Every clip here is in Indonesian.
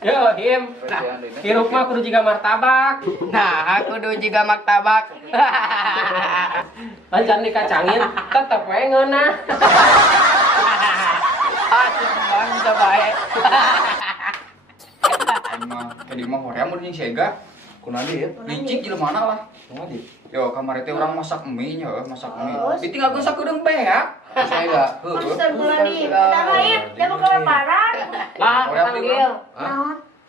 Yo, Him. Hirup mah kudu jiga martabak. Nah, kudu jiga martabak. Ancan dikacangin, tetep we ngeunah. Atuh mah bisa bae. Emang tadi mah hoream mun jeung siega. Kunaon ieu? Licik jelema lah. Kumaha Yo, kamari teh urang masak mie nya, masak mie. Ditinggalkeun sakedeung beak. Siega. Heueuh. Tanaib, dia mau kelebaran. Ah, panggil.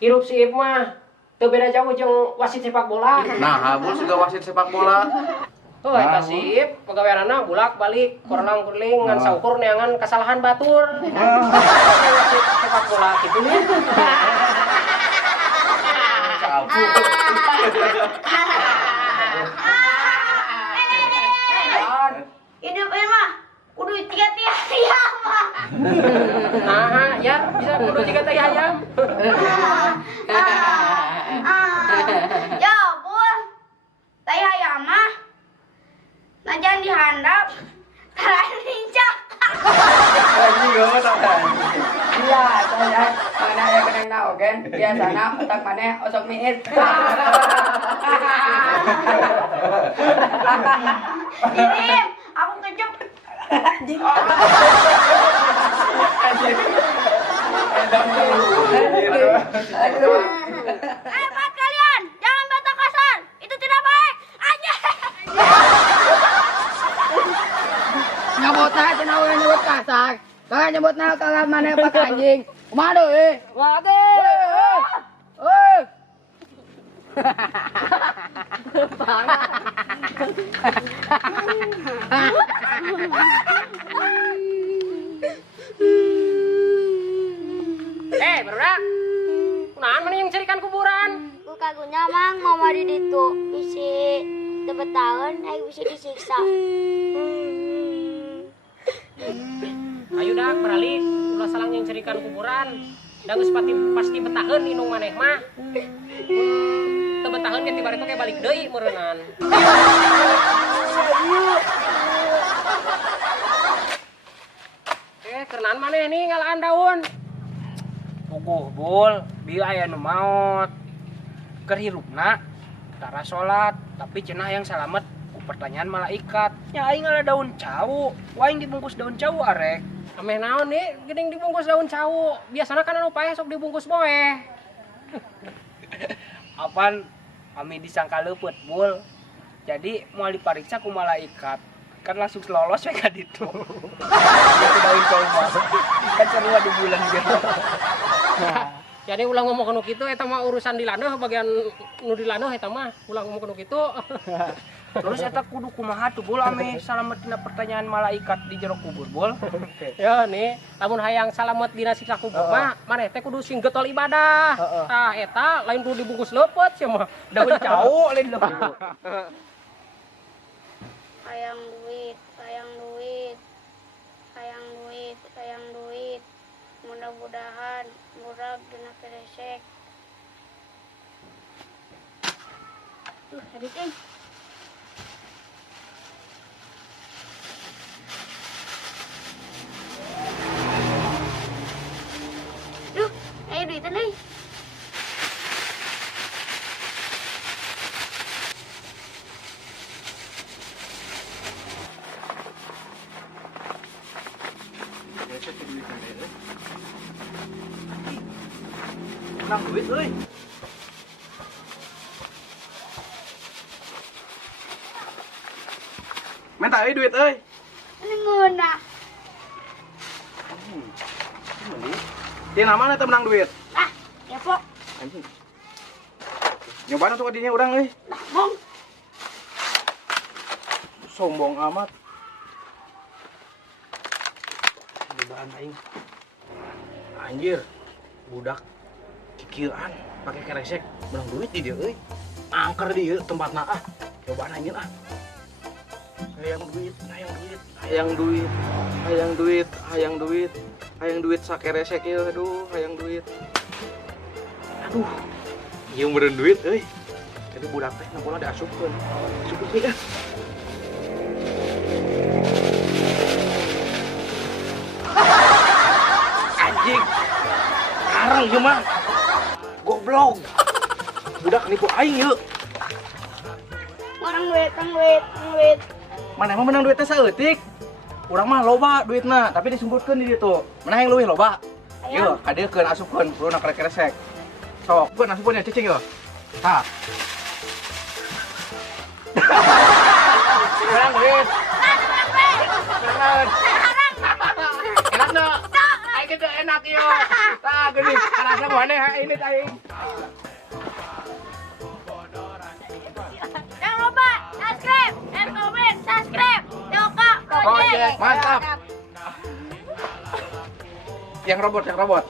Hirup si Ip mah teu beda jauh jeung wasit sepak bola. Nah, habul juga wasit sepak bola. Oh, eta si Ip pagaweanana bulak-balik kurlang-kurling ngan saukur neangan kesalahan batur. Wasit sepak bola kitu nih. Sapu. Hidup ini mah kudu tiga-tiga mah. Nah, ya bisa kudu jiga teh ayam. Ya, Bul. Tai hayam mah. Najan dihandap. Tarain rincak. Anjing geueuh tahan. Iya, saya mana aya kenang naogen. Biasana otak maneh osok miit. Dirim, aku kejep. Buat kalian, jangan bata kasar. Itu tidak baik. Aja. Nyebut aja cenah we nyebut kasar. Kagak nyebut naon kagak maneh pak anjing. Kumaha deui? Waduh. Barudak. Kunaon mana yang carikan kuburan? Ku kagunya mang mau mari ditu. Bisi tebet tahun, ayo bisa disiksa. Ayo dak beralih, ulah salang yang carikan kuburan. Da geus pasti betaheun indung maneh mah. Teu betaheun ge tiba-tiba kayak balik deui meureunnan. Kerenaan maneh nih ngalaan daun. Puguh bul, bieu aya nu maot. Keur hirupna tara salat, tapi cenah yang salamet ku pertanyaan malaikat. Nya aing ngalah daun cawu, waing dibungkus daun cawu arek. Ameh naon nih, geuning dibungkus daun cawu. Biasana kan anu paeh sok dibungkus boeh. Apaan kami disangka leupeut bul. Jadi moal dipariksa ku malaikat. Kan langsung lolos we ka ditu. Daun cawu mah. Kan sarua di bulan gitu. Jadi ulang ngomong kanu kitu eta mah urusan di laneuh bagian nu di laneuh eta mah ulang ngomong kanu kitu. Terus eta kudu kumaha tuh bul ame salamet dina pertanyaan malaikat di jero kubur bul. Ya nih, lamun hayang salamet dina siksa kubur mah maneh teh kudu sing getol ibadah. Tah eta lain kudu dibungkus leupeut sia mah. Daun cawu lain leupeut. Sayang duit, sayang duit. Sayang duit, sayang duit. Mudah-mudahan murah dina keresek. Adit ing. Duh, ayo duitan euy. Nang duit euy. Minta euy duit euy. Ini ngeunah. Di mana teh menang duit? Ah, kepo. Anjing. Nyobaan tuh adinya urang euy. Mong. Sombong amat. Cobaan aing. Anjir. Budak kikieuan pake keresek menang duit di dieu euy. Angker di dieu tempatna ah. Cobaan anjir ah. Hayang duit, hayang duit, hayang duit, hayang duit, hayang duit, hayang duit sakeresek ieu aduh, hayang duit. Aduh. Ieu meureun duit euy. Jadi budak teh nampuna diasupkeun. Asupkeun deui ah. Anjing. orang ieu mah. Goblok. Budak nipu aing yuk. Orang duit. Mana emang menang duitnya saeutik? Urang mah loba duitna, tapi disumputkeun di ditu. Mana yang leuwih loba? Yuk, hadirkeun asupkeun, uluna karek resek. Sok, keun asupkeun ya cicing yuk. Tah. Menang duit. Menang. Enak dong. Aing gede enak yuk. Tah, gini. Karasa mana ini aing. Jangan lupa subscribe, komen, subscribe, Joko, Mantap. Yang robot.